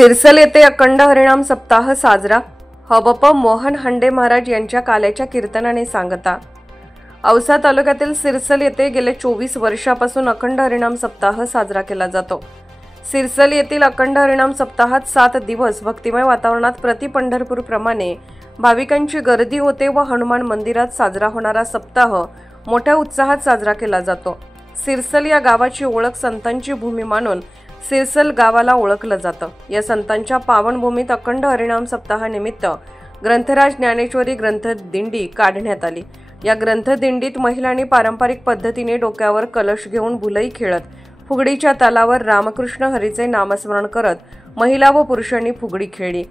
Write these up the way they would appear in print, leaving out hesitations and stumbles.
सिरसल येथे अखंड हरिनाम सप्ताह साजरा। हबप मोहन हंडे महाराज यांच्या काल्याच्या कीर्तनाने सांगता। औसा तालुक्यातील सिरसल येथे गेले 24 वर्षापासून अखंड हरिनाम सप्ताह साजरा केला जातो। सिरसल येथील अखंड हरिनाम सप्ताहात 7 दिवस भक्तिमय वातावरणात प्रति पंढरपूर प्रमाणे भाविकांची गर्दी होते व हनुमान मंदिरात साजरा होणारा सप्ताह मोठ्या उत्साहात साजरा केला जातो। सिरसल या गावाची ओळख संतांची भूमी मानून सिरसल गावाला ओळखलं जातं। या संतांच्या पावनभूमीत अखंड हरिनाम सप्ताहानिमित्त ग्रंथराज ज्ञानेश्वरी ग्रंथ दिंडी काढण्यात आली। या ग्रंथ दिंडीत महिलांनी पारंपरिक पद्धतीने डोक्यावर कलश घेऊन भुलई खेळत फुगडीच्या तालावर रामकृष्ण हरीचे नामस्मरण करत महिला व पुरुषांनी फुगडी खेळली।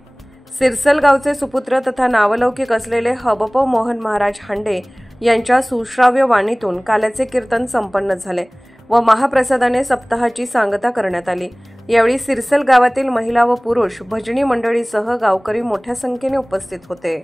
सिरसल गावचे सुपुत्र तथा नावलौकिक असलेले हबप मोहन महाराज हांडे यांच्या सुश्राव्य वाणीतून काल्याचे कीर्तन संपन्न झाले व महाप्रसादाने सप्ताहाची सांगता करण्यात आली। यावेळी सिरसल गावातील महिला व पुरुष भजनी मंडळीसह गावकरी मोठ्या संख्येने उपस्थित होते।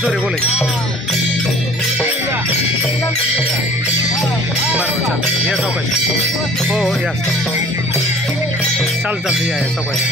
सॉरी बोले या चौकाशी हो या चालतं या चौकाशी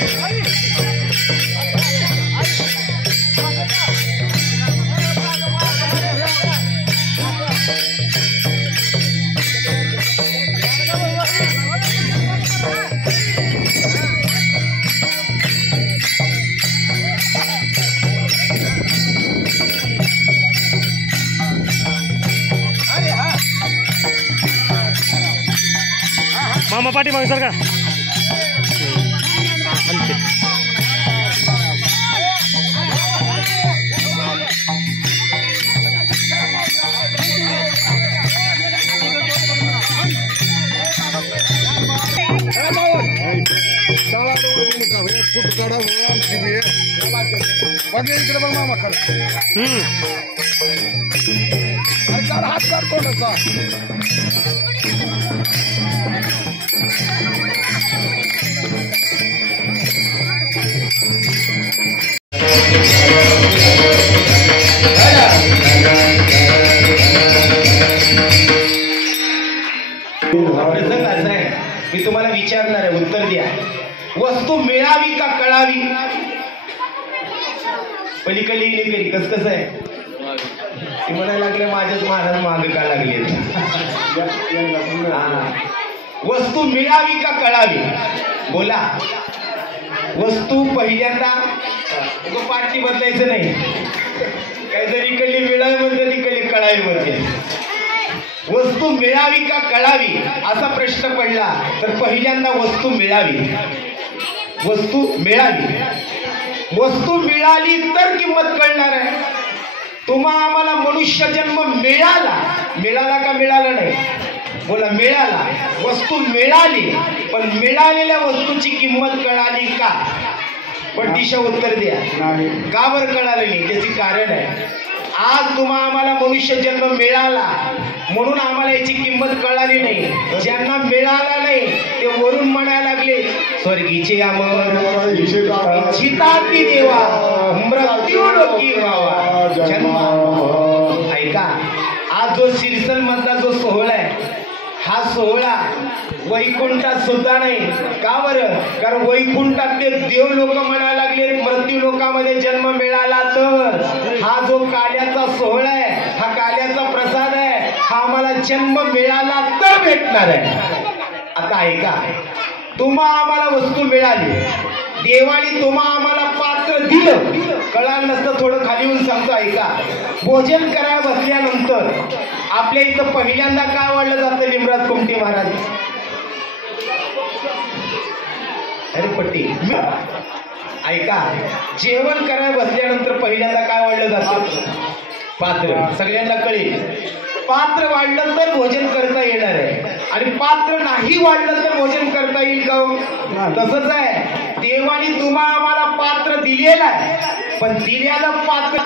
मामा पाठी मागे सर का हात काढतो प्रसंग असा आहे, मी तुम्हाला विचारणार आहे, उत्तर द्या। वस्तू मिळावी का कळावी? पलीकडली इकडे कसं आहे ते म्हणायला लागले माझ्याच महाराज मागे का लागले वस्तू मिळावी का कळावी बोला वस्तू पहिल्यांदा पाठी बदलायचं नाही काहीतरी इकडली मिळावी म्हणते तिकडली कळावी म्हणते वस्तू मिळावी का कळावी असा प्रश्न पडला तर पहिल्यांदा वस्तू मिळावी वस्तू मिळाली वस्तू मिळाली तर किंमत कळणार आहे तुम्हा आम्हाला मनुष्य जन्म मिळाला मिळाला का मिळाला नाही बोला मिळाला वस्तू मिळाली पण मिळालेल्या वस्तूची किंमत कळाली का पण दिशा उत्तर द्या का बरं कळालं नाही त्याची कारण आहे आज तुम्हा आम्हाला मनुष्य जन्म मिळाला म्हणून आम्हाला याची किंमत कळाली नाही ज्यांना मिळाला नाही ते वरून म्हणायला लागले स्वर्गीचे अमर चिताती देवा मृत्यू लोकी व्हावा जन्म ऐका आज जो सिरसल मधला जो सोहळा आहे हा सोहळा वैकुंठात सुद्धा नाही का बरं कारण वैकुंठातले देव लोक म्हणायला लागले मृत्यू लोकांमध्ये जन्म मिळाला तर हा जो काल्याचा सोहळा आहे हा काल्याचा प्रसाद आहे हा आम्हाला जन्म मिळाला तर भेटणार आहे आता ऐका तुम्हा आम्हाला वस्तू मिळाली देवाने तुम्हा आम्हाला पात्र दिलं कळालं नसतं थोडं खाली येऊन सांगतो ऐका भोजन करायला बसल्यानंतर आपल्या इथं पहिल्यांदा काय वाढलं जातं लिमराज कुमटे महाराज अरे पट्टी ऐका जेवण करायला बसल्यानंतर पहिल्यांदा काय वाढलं जातं पात्र सगळ्यांना कळेल पात्र वाढलं तर भोजन करता येणार आहे आणि पात्र नाही वाढलं तर भोजन करता येईल का तसंच आहे देवाने तुम्हा आम्हाला पात्र दिलेलं आहे पण दिलेलं पात्र